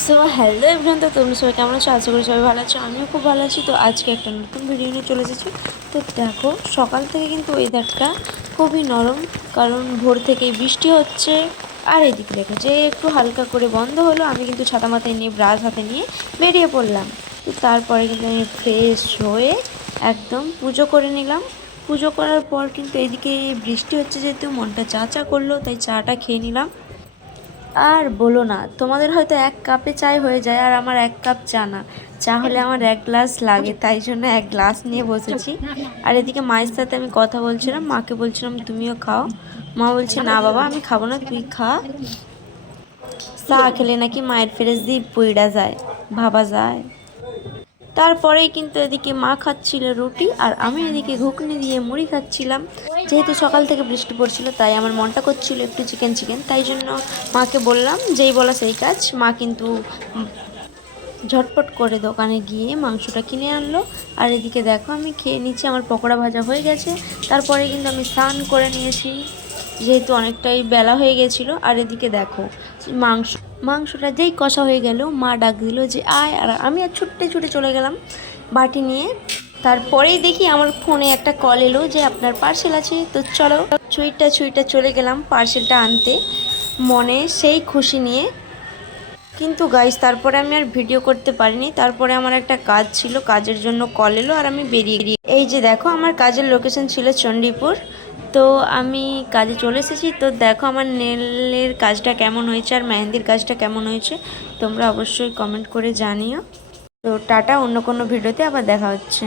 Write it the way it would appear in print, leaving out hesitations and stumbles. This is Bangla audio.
সো হ্যালো এভরিওয়ান, তো তোমরা সবাই কেমন আছো? আশা করি সবাই ভালো আছো। আমিও খুব ভালো আছি। তো আজকে একটা নতুন ভিডিও নিয়ে চলে এসেছি। তো দেখো, সকাল থেকে কিন্তু ওয়েদারটা খুবই নরম, কারণ ভোর থেকেই বৃষ্টি হচ্ছে। আর এদিকে দেখো যে একটু হালকা করে বন্ধ হলো, আমি কিন্তু ছাতা মাথায় নিয়ে ব্রাশ হাতে নিয়ে বেরিয়ে পড়লাম। তো তারপরে কিন্তু আমি ফ্রেশ হয়ে একদম পুজো করে নিলাম। পুজো করার পর কিন্তু এদিকে বৃষ্টি হচ্ছে, যেহেতু মনটা চা চা করলো, তাই চাটা খেয়ে নিলাম। আর বলো না, তোমাদের হয়তো এক কাপে চায় হয়ে যায়, আর আমার এক কাপ চা না, চা হলে আমার এক গ্লাস লাগে, তাই জন্য এক গ্লাস নিয়ে বসেছি। আর এদিকে মায়ের সাথে আমি কথা বলছিলাম, মাকে বলছিলাম তুমিও খাও। মা বলছে না বাবা, আমি খাবো না, তুই খা। চা খেলে নাকি মায়ের ফ্রেশ দিয়ে পইড়া যায়, ভাবা যায়। তারপরেই কিন্তু এদিকে মা খাচ্ছিল রুটি, আর আমি এদিকে ঘুগনি দিয়ে মুড়ি খাচ্ছিলাম। যেহেতু সকাল থেকে বৃষ্টি পড়ছিল, তাই আমার মনটা করছিল একটু চিকেন চিকেন, তাই জন্য মাকে বললাম, যেই বলা সেই কাজ। মা কিন্তু ঝটপট করে দোকানে গিয়ে মাংসটা কিনে আনলো। আর এদিকে দেখো আমি খেয়ে নিচ্ছি, আমার পকোড়া ভাজা হয়ে গেছে। তারপরে কিন্তু আমি স্নান করে নিয়েছি, যেহেতু অনেকটাই বেলা হয়ে গেছিলো। আর এদিকে দেখো মাংসটা যেই কষা হয়ে গেল, মা ডাক দিল যে আয়, আর আমি আর ছুটতে ছুটে চলে গেলাম বাটি নিয়ে। তারপরেই দেখি আমার ফোনে একটা কল এলো যে আপনার পার্সেল আছে। তো চলো, ছুঁইটা চলে গেলাম পার্সেলটা আনতে, মনে সেই খুশি নিয়ে। কিন্তু গাইস, তারপরে আমি আর ভিডিও করতে পারিনি। তারপরে আমার একটা কাজ ছিল, কাজের জন্য কল এলো, আর আমি বেরিয়ে এই যে দেখো, আমার কাজের লোকেশন ছিল চণ্ডীপুর। তো আমি কাজে চলে এসেছি। তো দেখো আমার নেলের কাজটা কেমন হয়েছে আর মেহেন্দির কাজটা কেমন হয়েছে, তোমরা অবশ্যই কমেন্ট করে জানিও। তো টাটা, অন্য কোনো ভিডিওতে আবার দেখা হচ্ছে।